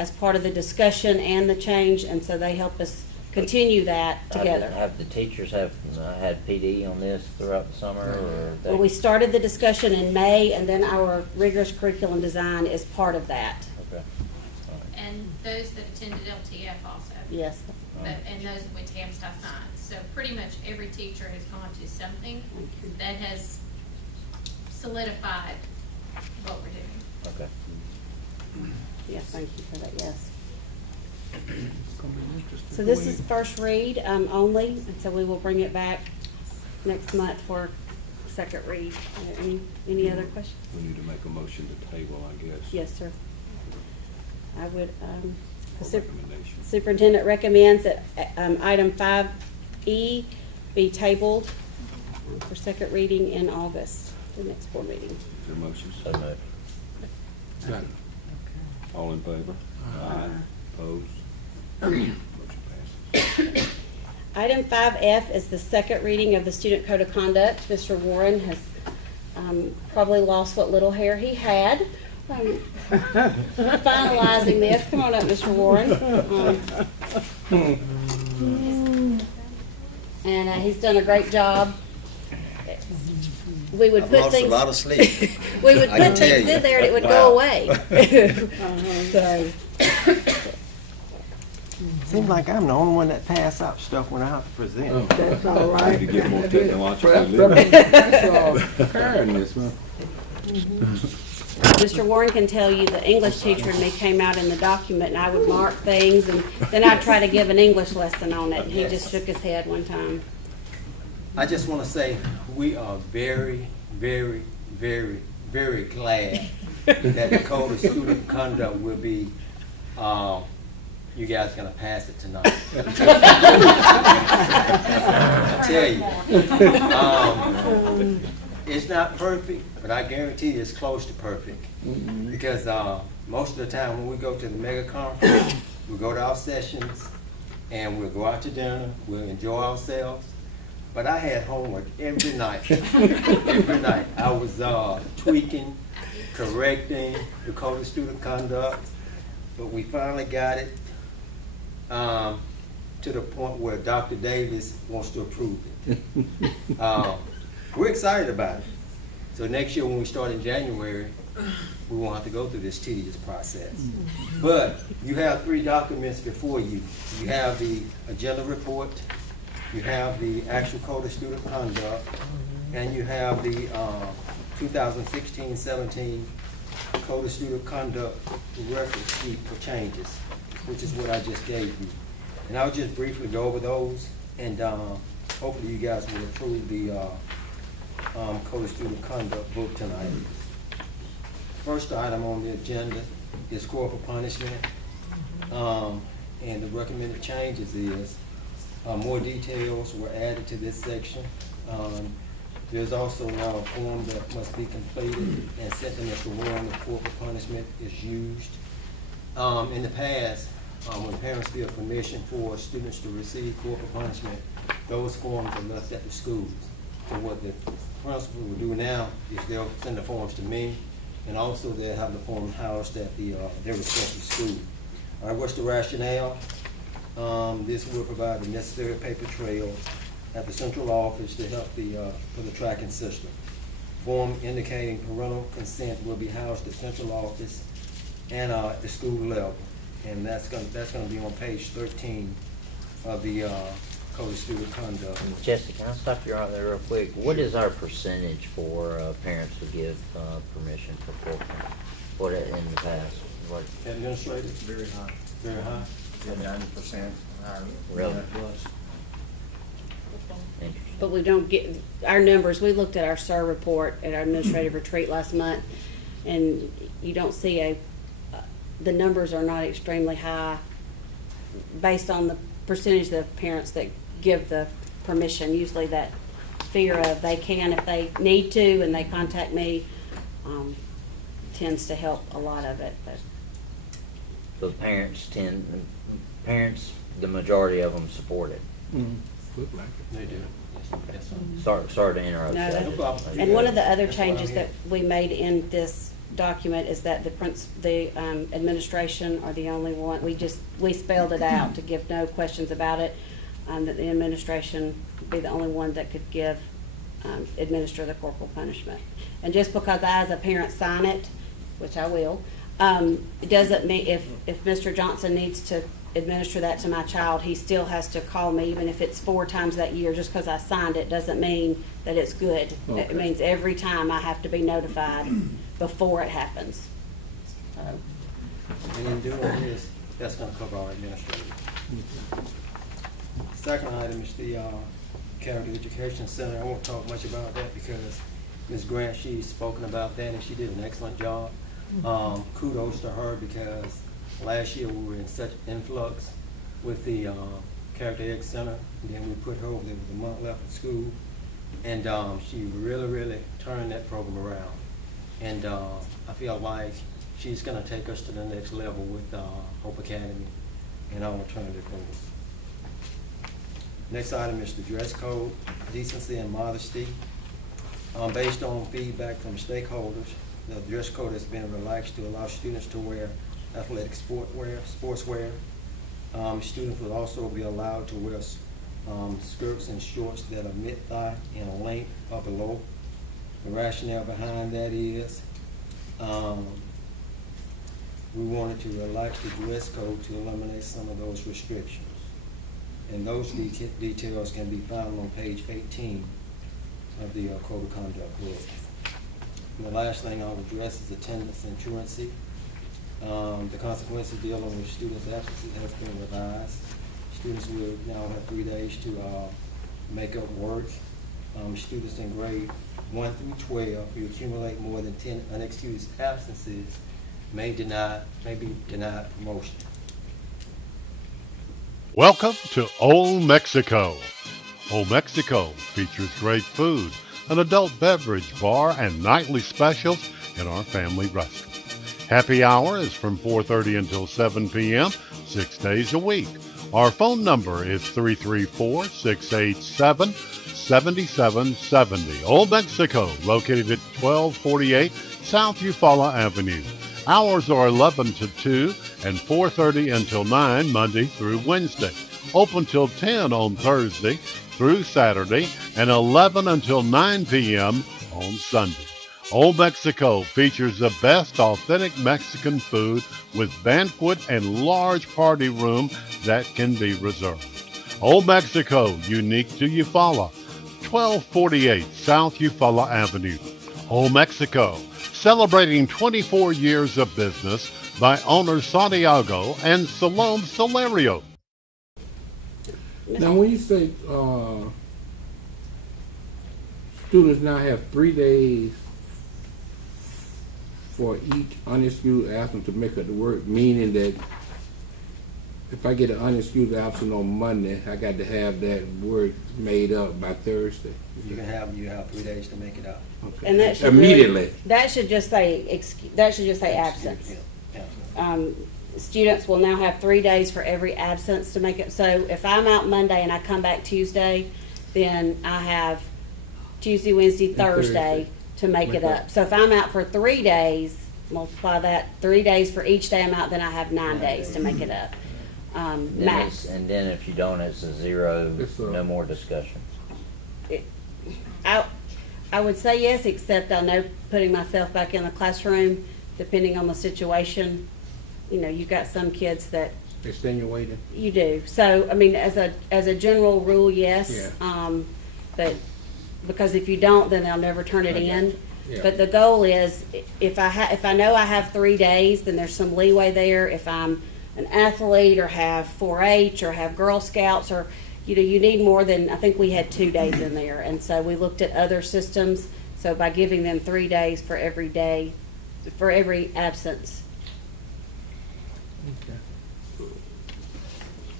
as part of the discussion and the change, and so they help us continue that together. Have the teachers had PD on this throughout the summer, or? Well, we started the discussion in May, and then our rigorous curriculum design is part of that. Okay. And those that attended LTF also. Yes. And those that went to Amsty Science. So pretty much every teacher has gone to something that has solidified what we're doing. Okay. Yes, thank you for that, yes. So this is first read only, and so we will bring it back next month for second read. Any other questions? We need to make a motion to table, I guess. Yes, sir. I would, Recommendation. Superintendent recommends that item 5E be tabled for second reading in August, the next board meeting. Is there a motion? So moved. Second. All in favor? Aye. Opposed? Motion passes. Item 5F is the second reading of the Student Code of Conduct. Mr. Warren has probably lost what little hair he had finalizing this. Come on up, Mr. Warren. And he's done a great job. We would put lost things. a lot of sleep. We would I can put tell things you. in there and it would Wow. go away. So, Seems like I'm the only one that pass up stuff when I have to present. That's all I right. need to get more technologically literate. That's all preparing this, man. Mr. Warren can tell you the English teacher and me came out in the document and I would mark things and then I'd try to give an English lesson on it. And he just shook his head one time. I just want to say we are very, very, very, very glad that the Code of Student Conduct will be, you guys gonna pass it tonight. I tell you, it's not perfect, but I guarantee you it's close to perfect. Because most of the time when we go to the mega conference, we go to our sessions and we'll go out to dinner, we'll enjoy ourselves. But I had homework every night. Every night. I was tweaking, correcting the code of student conduct, but we finally got it to the point where Dr. Davis wants to approve it. We're excited about it. So next year when we start in January, we won't have to go through this tedious process. But you have 3 documents before you. You have the agenda report, you have the actual code of student conduct, and you have the 2016-17 code of student conduct reference sheet for changes, which is what I just gave you. And I'll just briefly go over those, and hopefully you guys will approve the code of student conduct book tonight. First item on the agenda is corporal punishment, and the recommended changes is more details were added to this section. There's also now a form that must be completed and sent to Mr. Warren if corporal punishment is used. In the past, when parents give permission for students to receive corporal punishment, those forms are left at the schools. So what the principal will do now is they'll send the forms to me, and also they'll have the form housed at their respective school. All right, what's the rationale? This will provide the necessary paper trail at the central office to help for the tracking system. Form indicating parental consent will be housed at central office and at the school level, and that's going to be on page 13 of the Code of Student Conduct. Jessica, can I stop you right there real quick? What is our percentage for parents who give permission for full time? What in the past? What? Administrative? Very high. Very high? Yeah, 90%. Really? Plus. But we don't get, our numbers, we looked at our SIR report at our administrative retreat last month, and you don't see the numbers are not extremely high based on the percentage of parents that give the permission. Usually that fear of they can if they need to and they contact me tends to help a lot of it. But So parents, the majority of them support it. Look like it. They do. Yes, Sorry to interrupt. No, you. No problem. and one of the other That's why I'm changes here. that we made in this document is that the administration are the only one, we spelled it out to give no questions about it, that the administration be the only one that could administer the corporal punishment. And just because I as a parent sign it, which I will, it doesn't mean if Mr. Johnson needs to administer that to my child, he still has to call me, even if it's 4 times that year. Just because I signed it doesn't mean that it's good. Okay. It means every time I have to be notified before it happens. So, And in doing this, that's going to cover our administrative. Second item is the Character Education Center. I won't talk much about that because Ms. Grant, she's spoken about that and she did an excellent job. Kudos to her because last year we were in such influx with the Character Ed Center, and then we put her over there with a month left of school, and she really turned that program around. And I feel like she's going to take us to the next level with Hope Academy and our alternative programs. Next item is the dress code, decency and modesty. Based on feedback from stakeholders, the dress code has been relaxed to allow students to wear athletic sportswear. Students will also be allowed to wear skirts and shorts that are mid-thigh in a length or below. The rationale behind that is we wanted to relax the dress code to eliminate some of those restrictions. And those details can be found on page 18 of the Code of Conduct book. And the last thing I'll address is attendance and truancy. The consequences dealing with students' absences has been revised. Students will now have 3 days to make up work. Students in grade 1 through 12 who accumulate more than 10 unexcused absences may be denied promotion. Welcome to Old Mexico. Old Mexico features great food, an adult beverage bar, and nightly specials in our family restaurant. Happy hour is from 4:30 until 7 p.m., 6 days a week. Our phone number is 334-687-7666. 7770. Old Mexico, located at 1248 South Eufaula Avenue. Hours are 11 to 2 and 4:30 until 9 Monday through Wednesday. Open till 10 on Thursday through Saturday and 11 until 9 p.m. on Sunday. Old Mexico features the best authentic Mexican food with banquet and large party room that can be reserved. Old Mexico, unique to Eufaula, 1248 South Eufaula Avenue. Old Mexico, celebrating 24 years of business by owners Santiago and Salome Solario. Now, when you say students now have 3 days for each unexcused absence to make up the work, meaning that if I get an unexcused absence on Monday, I got to have that work made up by Thursday. You have 3 days to make it up. Okay. And that should immediately. That should just say absence. Students will now have 3 days for every absence to make it. So if I'm out Monday and I come back Tuesday, then I have Tuesday, Wednesday, Thursday to make it up. So if I'm out for 3 days, multiply that, 3 days for each day I'm out, then I have 9 days to make it up. Max. And then if you don't, it's a zero, no more discussion. I would say yes, except I know putting myself back in the classroom, depending on the situation, you know, you've got some kids that Extenuating. you do. So, I mean, as a general rule, yes. Yeah. But because if you don't, then they'll never turn it in. Yeah. But the goal is, if I know I have 3 days, then there's some leeway there. If I'm an athlete or have 4-H or have Girl Scouts, or you know, you need more than, I think we had 2 days in there. And so we looked at other systems. So by giving them 3 days for every day, for every absence.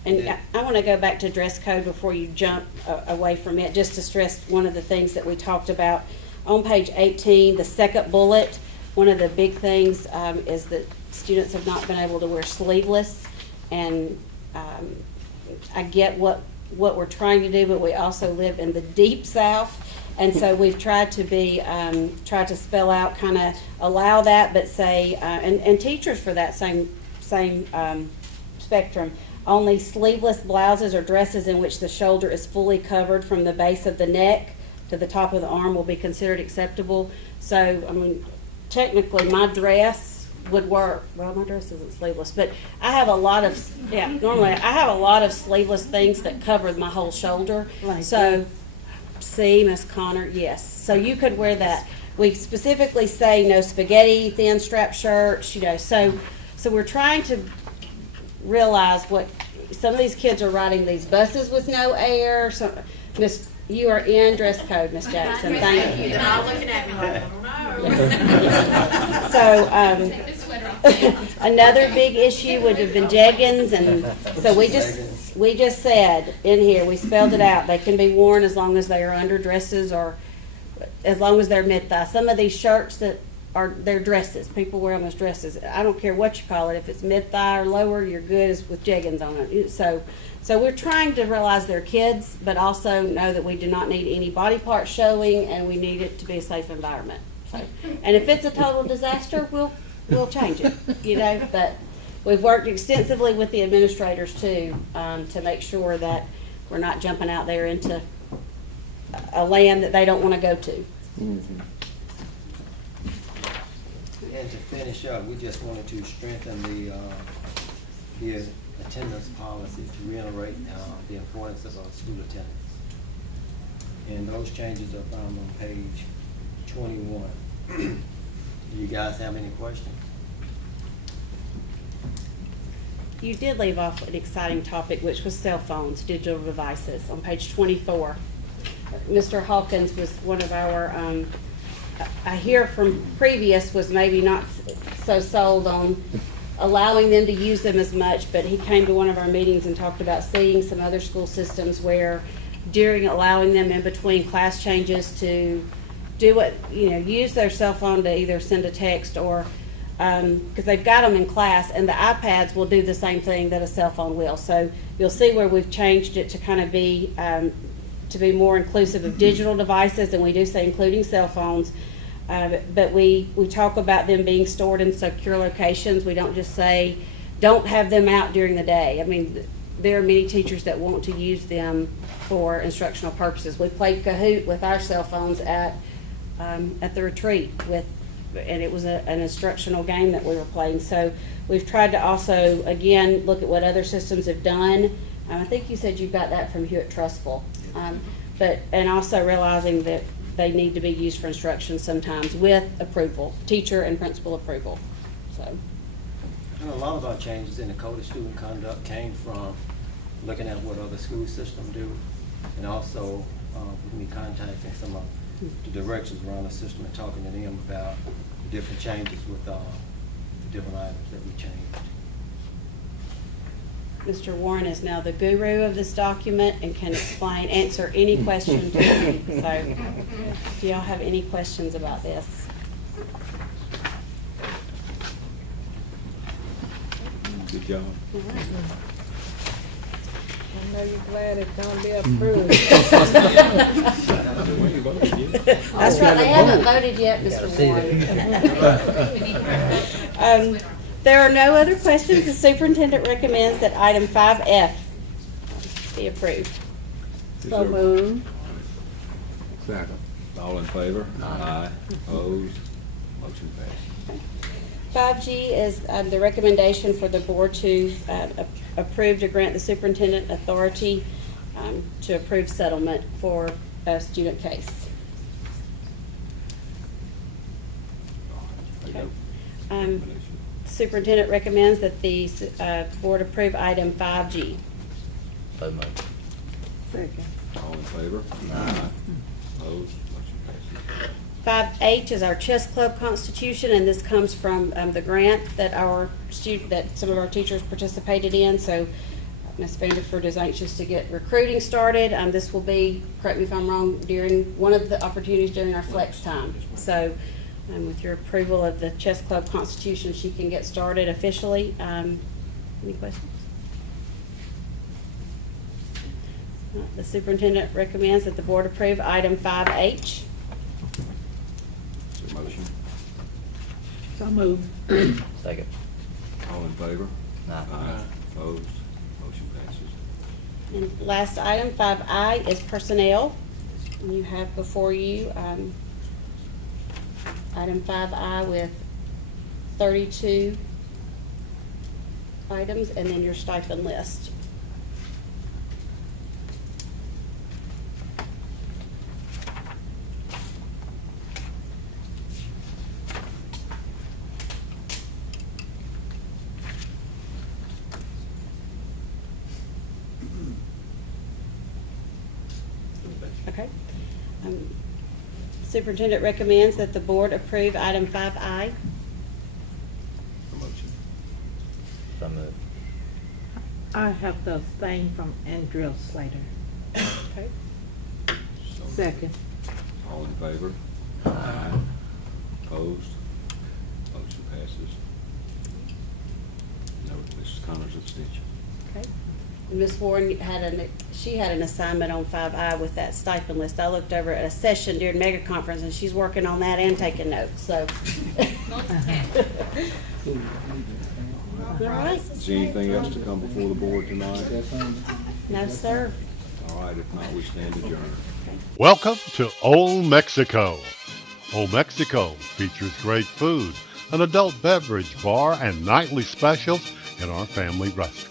And I want to go back to dress code before you jump away from it, just to stress one of the things that we talked about. On page 18, the second bullet, one of the big things is that students have not been able to wear sleeveless. And I get what we're trying to do, but we also live in the deep South. And so we've tried to spell out, kind of allow that, but say, and teachers for that same spectrum, only sleeveless blouses or dresses in which the shoulder is fully covered from the base of the neck to the top of the arm will be considered acceptable. So, I mean, technically my dress would work. Well, my dress isn't sleeveless, but I have a lot of, normally I have a lot of sleeveless things that cover my whole shoulder. So, see, Miss Connor, yes. So you could wear that. We specifically say no spaghetti, thin strap shirts, you know, so we're trying to realize what some of these kids are riding these buses with no air. So, Miss, you are in dress code, Miss Jackson. Thank you. They're all looking at me like, I don't know. So, another big issue would have been jeggings, and so we just said in here, we spelled it out. They can be worn as long as they are under dresses or as long as they're mid-thigh. Some of these shirts that they're dresses. People wear them as dresses. I don't care what you call it. If it's mid-thigh or lower, you're good as with jeggings on it. So we're trying to realize they're kids, but also know that we do not need any body parts showing, and we need it to be a safe environment. So, and if it's a total disaster, we'll change it, you know. But we've worked extensively with the administrators too, to make sure that we're not jumping out there into a land that they don't want to go to. Mm-hmm. And to finish up, we just wanted to strengthen the attendance policy to reiterate the importance of school attendance. And those changes are found on page 21. Do you guys have any questions? You did leave off an exciting topic, which was cell phones, digital devices, on page 24. Mr. Hawkins was one of our, I hear from previous, was maybe not so sold on allowing them to use them as much, but he came to one of our meetings and talked about seeing some other school systems where during allowing them in between class changes to do what, you know, use their cell phone to either send a text or, because they've got them in class, and the iPads will do the same thing that a cell phone will. So you'll see where we've changed it to kind of be to be more inclusive of digital devices, and we do say including cell phones. But we talk about them being stored in secure locations. We don't just say, don't have them out during the day. I mean, there are many teachers that want to use them for instructional purposes. We played Kahoot with our cell phones at the retreat and it was an instructional game that we were playing. So we've tried to also, again, look at what other systems have done. I think you said you got that from Hewitt Trustful. And also realizing that they need to be used for instruction sometimes with approval, teacher and principal approval. So. And a lot of our changes in the code of student conduct came from looking at what other school systems do, and also with me contacting some of the directors around the system and talking to them about the different changes with the different items that we changed. Mr. Warren is now the guru of this document and can answer any question to me. So, do y'all have any questions about this? Good job. I know you're glad it's gonna be approved. That's right, they haven't voted yet, Mr. Warren. There are no other questions. The superintendent recommends that item 5F be approved. So moved. Second. All in favor? Aye. Opposed? Motion passes. 5G is the recommendation for the board to approve to grant the superintendent authority to approve settlement for a student case. Okay. Superintendent recommends that the board approve item 5G. So moved. Second. All in favor? Aye. Opposed? Motion passes. 5H is our chess club constitution, and this comes from the grant that some of our teachers participated in. So Ms. Vanderford is anxious to get recruiting started. This will be, correct me if I'm wrong, during one of the opportunities during our flex time. So with your approval of the chess club constitution, she can get started officially. Any questions? The superintendent recommends that the board approve item 5H. Is there a motion? So moved. Second. All in favor? Aye. Opposed? Motion passes. And last item, 5I, is personnel. And you have before you item 5I with 32 items, and then your stipend list. Okay. Superintendent recommends that the board approve item 5I. A motion. So moved. I have to abstain from Andrea Slater. Okay. So, Second. all in favor? Aye. Opposed? Motion passes. No, Mrs. Connors abstention. Okay. Ms. Warren had an assignment on 5I with that stipend list. I looked over at a session during mega conference, and she's working on that and taking notes, so. All right. Is there anything else to come before the board tonight? No, sir. All right, if not, we stand adjourned. Welcome to Old Mexico. Old Mexico features great food, an adult beverage bar, and nightly specials in our family restaurant.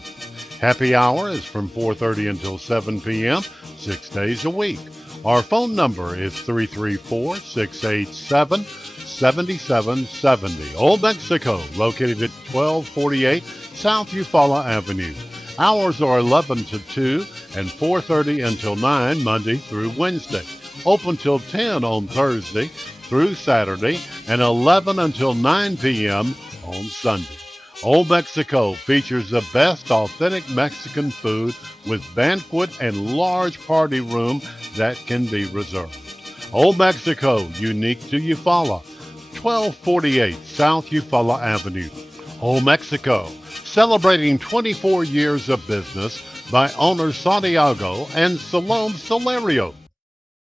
Happy hour is from 4:30 until 7 p.m., 6 days a week. Our phone number is 334-687-7770. Old Mexico, located at 1248 South Eufaula Avenue. Hours are 11 to 2 and 4:30 until 9 Monday through Wednesday. Open till 10 on Thursday through Saturday, and 11 until 9 p.m. on Sunday. Old Mexico features the best authentic Mexican food with banquet and large party room that can be reserved. Old Mexico, unique to Eufaula, 1248 South Eufaula Avenue. Old Mexico, celebrating 24 years of business by owners Santiago and Salome Solario.